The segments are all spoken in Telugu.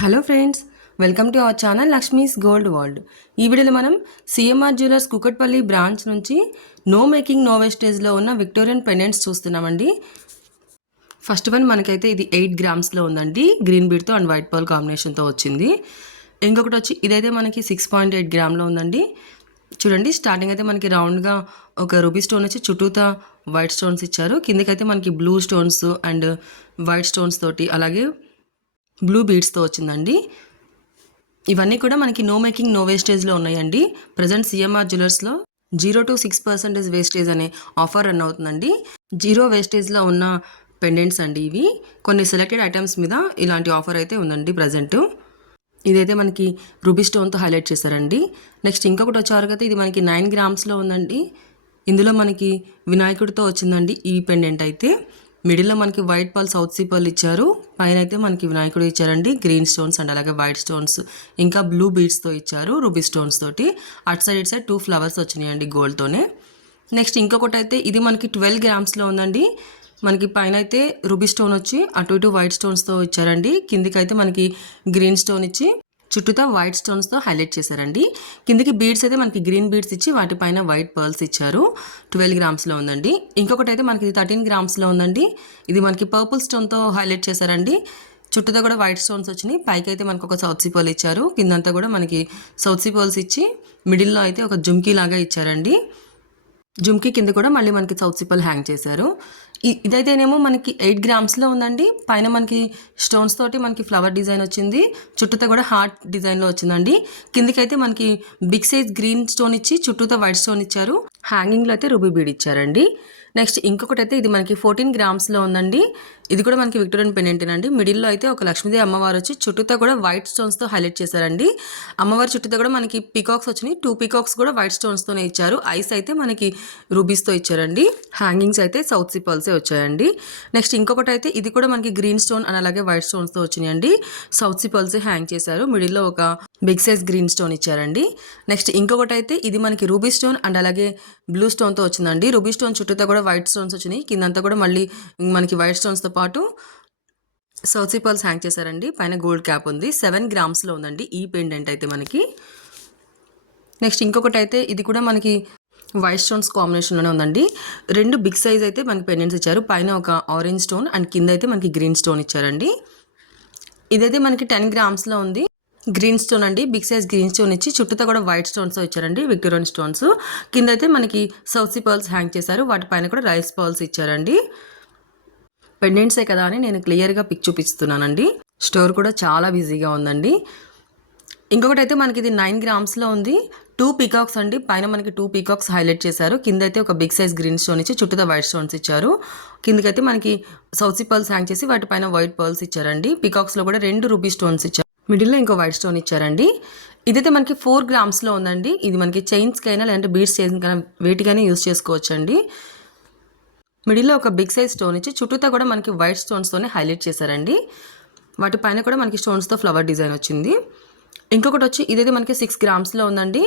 Hello friends, welcome to our channel Lakshmi's gold world. ఈ వీడియోలో మనం సిఎంఆర్ జ్యువెలర్స్ కుకట్పల్లి బ్రాంచ్ నుంచి నో మేకింగ్ నో వేస్టేజ్లో ఉన్న విక్టోరియన్ పెండెంట్స్ చూస్తున్నామండి. ఫస్ట్ వన్ మనకైతే ఇది 8 గ్రామ్స్లో ఉందండి. గ్రీన్ బీడ్తో అండ్ వైట్ పర్ల్ కాంబినేషన్తో వచ్చింది. ఇంకొకటి వచ్చి ఇదైతే మనకి 6.8 గ్రామ్లో ఉందండి. చూడండి, స్టార్టింగ్ అయితే మనకి రౌండ్గా ఒక రూబీ స్టోన్ వచ్చి చుట్టూతా వైట్ స్టోన్స్ ఇచ్చారు. కిందకైతే మనకి blue stones and white stones తోటి అలాగే బ్లూ బీడ్స్తో వచ్చిందండి. ఇవన్నీ కూడా మనకి నో మేకింగ్ నో వేస్టేజ్లో ఉన్నాయండి. ప్రజెంట్ సిఎంఆర్ జ్యువెలర్స్లో 0 to 6% వేస్టేజ్ అనే ఆఫర్ రన్ అవుతుందండి. 0 వేస్టేజ్లో ఉన్న పెండెంట్స్ అండి ఇవి. కొన్ని సెలెక్టెడ్ ఐటమ్స్ మీద ఇలాంటి ఆఫర్ అయితే ఉందండి ప్రజెంట్. ఇదైతే మనకి రూబీ స్టోన్తో హైలైట్ చేశారండి. నెక్స్ట్ ఇంకొకటి వచ్చేవరకు ఇది మనకి 9 గ్రామ్స్లో ఉందండి. ఇందులో మనకి వినాయకుడితో వచ్చిందండి ఈ పెండెంట్ అయితే. మిడిల్లో మనకి white pearl south sea pearl ఇచ్చారు. పైన అయితే మనకి వినాయకుడు ఇచ్చారండి, గ్రీన్ స్టోన్స్ అండ్ అలాగే వైట్ స్టోన్స్ ఇంకా బ్లూ బీడ్స్తో ఇచ్చారు రూబీ స్టోన్స్ తోటి. అటు సైడ్ ఇటు సైడ్ 2 ఫ్లవర్స్ వచ్చినాయండి గోల్డ్తోనే. నెక్స్ట్ ఇంకొకటి అయితే ఇది మనకి 12 గ్రామ్స్లో ఉందండి. మనకి పైన అయితే రూబీ స్టోన్ వచ్చి అటు ఇటు వైట్ స్టోన్స్తో ఇచ్చారండి. కిందికి అయితే మనకి గ్రీన్ స్టోన్ ఇచ్చి చుట్టూతా వైట్ స్టోన్స్తో హైలైట్ చేశారండి. కిందికి బీడ్స్ అయితే మనకి గ్రీన్ బీడ్స్ ఇచ్చి వాటిపైన వైట్ పర్ల్స్ ఇచ్చారు. 12 గ్రామ్స్లో ఉందండి. ఇంకొకటి అయితే మనకి 13 గ్రామ్స్లో ఉందండి. ఇది మనకి పర్పుల్ స్టోన్తో హైలైట్ చేశారండి. చుట్టూతో కూడా వైట్ స్టోన్స్ వచ్చినాయి. పైకి అయితే మనకు ఒక సౌత్ సీ పర్ల్ ఇచ్చారు. కిందంతా కూడా మనకి సౌత్ సీ పర్ల్స్ ఇచ్చి మిడిల్లో అయితే ఒక జుమ్కీ లాగా ఇచ్చారండి. జుమ్కీ కింద కూడా మళ్ళీ మనకి సౌత్ సీ పర్ల్ హ్యాంగ్ చేశారు. ఇదైతేనేమో మనకి 8 గ్రామ్స్లో ఉందండి. పైన మనకి స్టోన్స్ తోటి మనకి ఫ్లవర్ డిజైన్ వచ్చింది. చుట్టూతో కూడా హార్ట్ డిజైన్లో వచ్చిందండి. కిందకైతే మనకి బిగ్ సైజ్ గ్రీన్ స్టోన్ ఇచ్చి చుట్టూతో వైట్ స్టోన్ ఇచ్చారు. హ్యాంగింగ్లో అయితే రూబీ బీడ్ ఇచ్చారండి. నెక్స్ట్ ఇంకొకటి అయితే ఇది మనకి 14 గ్రామ్స్లో ఉందండి. ఇది కూడా మనకి విక్టోరియన్ పెండెంటేనండి. మిడిల్లో అయితే ఒక లక్ష్మీదేవి అమ్మవారు వచ్చి చుట్టూతో కూడా వైట్ స్టోన్స్తో హైలైట్ చేశారండి. అమ్మవారి చుట్టూతో కూడా మనకి పీకాక్స్ వచ్చినాయి. 2 పీకాక్స్ కూడా వైట్ స్టోన్స్తోనే ఇచ్చారు. ఐస్ అయితే మనకి రూబీస్తో ఇచ్చారండి. హ్యాంగింగ్స్ అయితే సౌత్ సీ పర్ల్సే వచ్చాయండి. నెక్స్ట్ ఇంకొకటి అయితే ఇది కూడా మనకి గ్రీన్ స్టోన్ అండ్ అలాగే వైట్ స్టోన్స్తో వచ్చినాయండి. సౌత్ సీ పర్ల్సే హ్యాంగ్ చేశారు. మిడిల్లో ఒక బిగ్ సైజ్ గ్రీన్ స్టోన్ ఇచ్చారండి. నెక్స్ట్ ఇంకొకటి అయితే ఇది మనకి రూబీ స్టోన్ అండ్ అలాగే బ్లూ స్టోన్తో వచ్చిందండి. రూబీ స్టోన్ చుట్టూతో కూడా వైట్ స్టోన్స్ వచ్చినాయి. కిందంతా కూడా మళ్ళీ మనకి వైట్ స్టోన్స్తో పాటు సౌత్ సీ పర్ల్స్ హ్యాంగ్ చేశారండి. పైన గోల్డ్ క్యాప్ ఉంది. 7 గ్రామ్స్లో ఉందండి ఈ పెండెంట్ అయితే మనకి. నెక్స్ట్ ఇంకొకటి అయితే ఇది కూడా మనకి వైట్ స్టోన్స్ కాంబినేషన్లోనే ఉందండి. 2 బిగ్ సైజ్ అయితే మనకి పెండెంట్స్ ఇచ్చారు. పైన ఒక ఆరెంజ్ స్టోన్ అండ్ కింద అయితే మనకి గ్రీన్ స్టోన్ ఇచ్చారండి. ఇదైతే మనకి 10 గ్రామ్స్లో ఉంది. గ్రీన్ స్టోన్ అండి, బిగ్ సైజ్ గ్రీన్ స్టోన్ ఇచ్చి చుట్టూతో కూడా వైట్ స్టోన్స్ ఇచ్చారండి, విక్టోరియన్ స్టోన్స్. కింద అయితే మనకి సౌత్ సీ పర్ల్స్ హ్యాంగ్ చేశారు. వాటిపైన కూడా రైస్ పర్ల్స్ ఇచ్చారండి. పెండెంట్సే కదా అని నేను క్లియర్గా పిక్ చూపిస్తున్నానండి. స్టోర్ కూడా చాలా బిజీగా ఉందండి. ఇంకొకటి అయితే మనకి ఇది 9 గ్రామ్స్లో ఉంది. 2 పీకాక్స్ అండి. పైన మనకి 2 పీకాక్స్ హైలైట్ చేశారు. కింద అయితే ఒక బిగ్ సైజ్ గ్రీన్ స్టోన్ ఇచ్చి చుట్టూతో వైట్ స్టోన్స్ ఇచ్చారు. కిందకైతే మనకి సౌత్ సీ పర్ల్స్ హ్యాంగ్ చేసి వాటిపైన వైట్ పర్ల్స్ ఇచ్చారండి. పీకాక్స్లో కూడా 2 రూబీ స్టోన్స్ ఇచ్చారు. మిడిల్లో ఇంకో వైట్ స్టోన్ ఇచ్చారండి. ఇదైతే మనకి 4 గ్రామ్స్లో ఉందండి. ఇది మనకి చైన్స్కి అయినా లేదంటే బీడ్స్ చైన్స్కైనా వేటికైనా యూజ్ చేసుకోవచ్చండి. మిడిల్లో ఒక బిగ్ సైజ్ స్టోన్ ఇచ్చి చుట్టూతో కూడా మనకి వైట్ స్టోన్స్తోనే హైలైట్ చేశారండి. వాటిపైన కూడా మనకి స్టోన్స్తో ఫ్లవర్ డిజైన్ వచ్చింది. ఇంకొకటి వచ్చి ఇదైతే మనకి 6 గ్రామ్స్లో ఉందండి.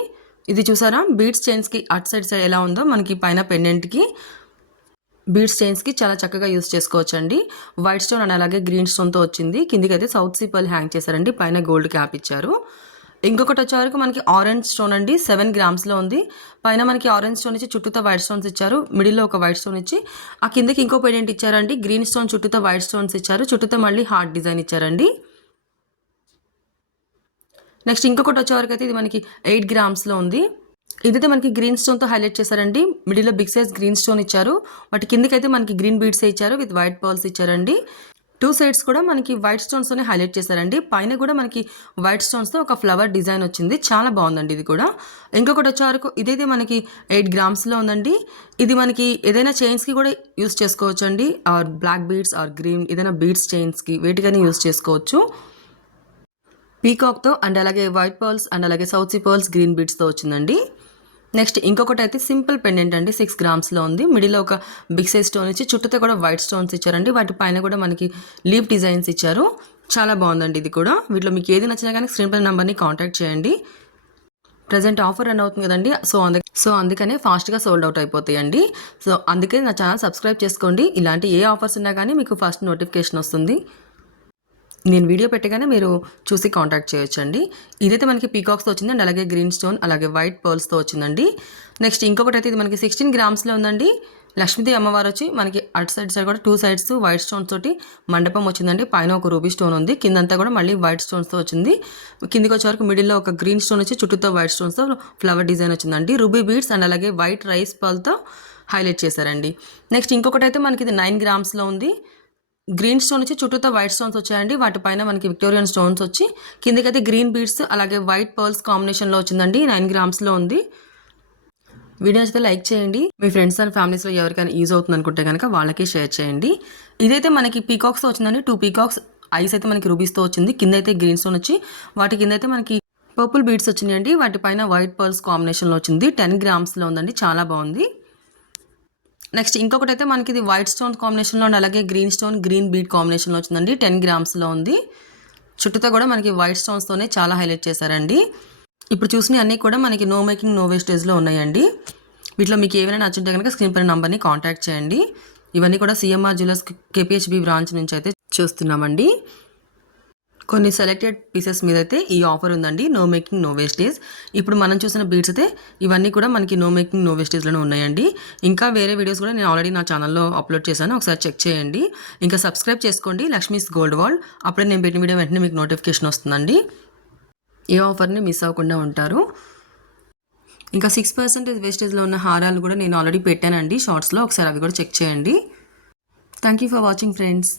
ఇది చూసారా, బీడ్స్ చైన్స్కి అటు సైడ్ సైడ్ ఎలా ఉందో మనకి పైన పెండెంట్కి బీడ్స్ చైన్స్కి చాలా చక్కగా యూస్ చేసుకోవచ్చండి. వైట్ స్టోన్ అండ్ అలాగే గ్రీన్ స్టోన్తో వచ్చింది. కిందికి అయితే సౌత్ సీ పర్ల్ హ్యాంగ్ చేశారండి. పైన గోల్డ్ క్యాప్ ఇచ్చారు. ఇంకొకటి వచ్చేవరకు మనకి ఆరెంజ్ స్టోన్ అండి. 7 గ్రామ్స్లో ఉంది. పైన మనకి ఆరెంజ్ స్టోన్ ఇచ్చి చుట్టూతో వైట్ స్టోన్స్ ఇచ్చారు. మిడిల్లో ఒక వైట్ స్టోన్ ఇచ్చి ఆ కిందకి ఇంకో పెండెంట్ ఇచ్చారండి. గ్రీన్ స్టోన్ చుట్టూతో వైట్ స్టోన్స్ ఇచ్చారు. చుట్టూతో మళ్ళీ హార్ట్ డిజైన్ ఇచ్చారండి. నెక్స్ట్ ఇంకొకటి వచ్చేవరకు అయితే ఇది మనకి 8 గ్రామ్స్లో ఉంది. ఇదైతే మనకి గ్రీన్ స్టోన్తో హైలైట్ చేశారండి. మిడిల్లో బిగ్ సైజ్ గ్రీన్ స్టోన్ ఇచ్చారు. వాటి కిందకైతే మనకి గ్రీన్ బీడ్స్ ఇచ్చారు విత్ వైట్ పర్ల్స్ ఇచ్చారండి. 2 సైడ్స్ కూడా మనకి వైట్ స్టోన్స్తోనే హైలైట్ చేశారండి. పైన కూడా మనకి వైట్ స్టోన్స్తో ఒక ఫ్లవర్ డిజైన్ వచ్చింది. చాలా బాగుందండి ఇది కూడా. ఇంకొకటి వచ్చేవరకు ఇదైతే మనకి 8 గ్రామ్స్లో ఉందండి. ఇది మనకి ఏదైనా చైన్స్కి కూడా యూస్ చేసుకోవచ్చు అండి. Or black beads or green ఏదైనా బీడ్స్ చైన్స్కి వేటికైనా యూస్ చేసుకోవచ్చు. పీకాక్తో అండ్ అలాగే వైట్ పర్ల్స్ అండ్ అలాగే సౌత్ సీ పర్ల్స్ గ్రీన్ బీడ్స్తో వచ్చిందండి. నెక్స్ట్ ఇంకొకటి అయితే సింపుల్ పెండెంట్ అండి. 6 గ్రామ్స్లో ఉంది. మిడిల్లో ఒక బిగ్ సైజ్ స్టోన్ ఇచ్చి చుట్టూతో కూడా వైట్ స్టోన్స్ ఇచ్చారండి. వాటి పైన కూడా మనకి లీఫ్ డిజైన్స్ ఇచ్చారు. చాలా బాగుందండి ఇది కూడా. వీటిలో మీకు ఏది నచ్చినా కానీ స్క్రీన్ పై నెంబర్ని కాంటాక్ట్ చేయండి. ప్రజెంట్ ఆఫర్ రన్ అవుతుంది కదండి, సో అందుకనే ఫాస్ట్గా సోల్డ్ అవుట్ అయిపోతాయండి. సో అందుకే నా ఛానల్ సబ్స్క్రైబ్ చేసుకోండి. ఇలాంటి ఏ ఆఫర్స్ ఉన్నా కానీ మీకు ఫస్ట్ నోటిఫికేషన్ వస్తుంది. నేను వీడియో పెట్టగానే మీరు చూసి కాంటాక్ట్ చేయొచ్చండి. ఇదైతే మనకి పీకాక్స్తో వచ్చింది అండ్ అలాగే గ్రీన్ స్టోన్ అలాగే వైట్ పర్ల్స్తో వచ్చిందండి. నెక్స్ట్ ఇంకొకటి అయితే ఇది మనకి 16 గ్రామ్స్లో ఉందండి. లక్ష్మీదేవి అమ్మవారు వచ్చి మనకి అటు సైడ్ కూడా 2 సైడ్స్ వైట్ స్టోన్స్ తోటి మండపం వచ్చిందండి. పైన ఒక రూబీ స్టోన్ ఉంది, కిందంతా కూడా మళ్ళీ వైట్ స్టోన్స్తో వచ్చింది. కిందికి వచ్చే వరకు మిడిల్లో ఒక గ్రీన్ స్టోన్ వచ్చి చుట్టూతో వైట్ స్టోన్స్తో ఫ్లవర్ డిజైన్ వచ్చిందండి. రూబీ బీడ్స్ అండ్ అలాగే వైట్ రైస్ పర్ల్తో హైలైట్ చేశారండి. నెక్స్ట్ ఇంకొకటి అయితే మనకి ఇది 9 గ్రామ్స్లో ఉంది. గ్రీన్ స్టోన్ వచ్చి చుట్టూతో వైట్ స్టోన్స్ వచ్చాయండి. వాటిపైన మనకి విక్టోరియన్ స్టోన్స్ వచ్చి కిందకైతే గ్రీన్ బీడ్స్ అలాగే వైట్ పర్ల్స్ కాంబినేషన్లో వచ్చిందండి. 9 గ్రామ్స్లో ఉంది. వీడియో అయితే లైక్ చేయండి. మీ ఫ్రెండ్స్ అండ్ ఫ్యామిలీస్లో ఎవరికైనా యూజ్ అవుతుంది అనుకుంటే కనుక వాళ్ళకి షేర్ చేయండి. ఇదైతే మనకి పీకాక్స్తో వచ్చిందండి. 2 పీకాక్స్ ఐస్ అయితే మనకి రూబీస్తో వచ్చింది. కింద అయితే గ్రీన్ స్టోన్ వచ్చి వాటి కింద అయితే మనకి పర్పుల్ బీడ్స్ వచ్చినాయండి. వాటిపైన వైట్ పర్ల్స్ కాంబినేషన్లో వచ్చింది. 10 గ్రామ్స్లో ఉందండి. చాలా బాగుంది. నెక్స్ట్ ఇంకొకటి అయితే మనకి ఇది వైట్ స్టోన్ కాంబినేషన్లో అండ్ అలాగే గ్రీన్ స్టోన్ గ్రీన్ బీడ్ కాంబినేషన్లో వచ్చిందండి. 10 గ్రామ్స్లో ఉంది. చుట్టూతో కూడా మనకి వైట్ స్టోన్స్తోనే చాలా హైలైట్ చేశారండి. ఇప్పుడు చూసిన అన్నీ కూడా మనకి నో మేకింగ్ నో వేస్టేజ్లో ఉన్నాయండి. వీటిలో మీకు ఏమైనా నచ్చుంటే కనుక స్క్రీన్ పైన నంబర్ని కాంటాక్ట్ చేయండి. ఇవన్నీ కూడా సిఎంఆర్ జ్యువెలర్స్ కేపీహెచ్బి బ్రాంచ్ నుంచి అయితే చూస్తున్నామండి. కొన్ని సెలెక్టెడ్ పీసెస్ మీద అయితే ఈ ఆఫర్ ఉందండి, నో మేకింగ్ నో వేస్టేజ్. ఇప్పుడు మనం చూసిన బీడ్స్ అయితే ఇవన్నీ కూడా మనకి నో మేకింగ్ నో వేస్టేజ్లోనే ఉన్నాయండి. ఇంకా వేరే వీడియోస్ కూడా నేను ఆల్రెడీ నా ఛానల్లో అప్లోడ్ చేశాను, ఒకసారి చెక్ చేయండి. ఇంకా సబ్స్క్రైబ్ చేసుకోండి లక్ష్మీస్ గోల్డ్ వరల్డ్. అప్పుడే నేను పెట్టిన వీడియో వెంటనే మీకు నోటిఫికేషన్ వస్తుందండి. ఏ ఆఫర్ని మిస్ అవ్వకుండా ఉంటారు. ఇంకా 6% వేస్టేజ్లో ఉన్న హారాలు కూడా నేను ఆల్రెడీ పెట్టానండి షార్ట్స్లో, ఒకసారి అవి కూడా చెక్ చేయండి. Thank you for watching friends.